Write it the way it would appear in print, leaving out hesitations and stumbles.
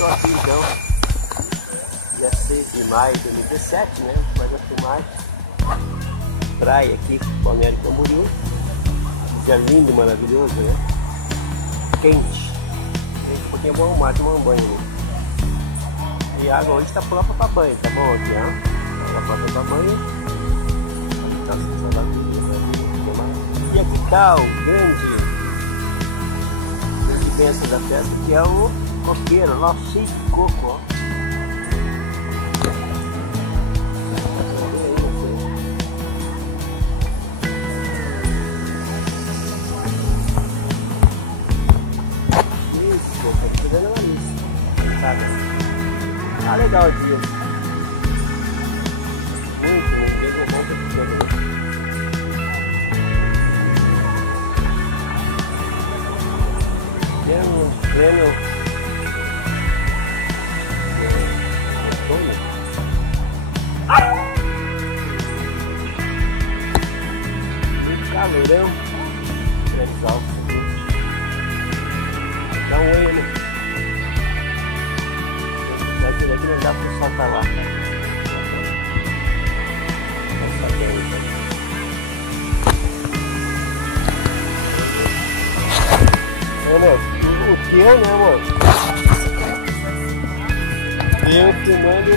Estou aqui então, dia 6 de maio de 2017, né? Faz a filmagem. Praia aqui, Balneário Camboriú. Dia lindo, maravilhoso, né? Quente. Porque é bom mar, tomar um banho. Né? E a água hoje está própria para banho, tá bom aqui, ó? Está própria para banho. Tá sentindo a vida, né? E aqui está o grande bênção da festa, que é o coqueiro, lá cheio de coco, ó. Ah, legal o dia. Muito bom pra tudo. Pleno outono. Muito calorão. Grandes altos aqui. Dá um oi, né? Daqui não dá para saltar lá. Amor, o que é, né, amor? Eu filmando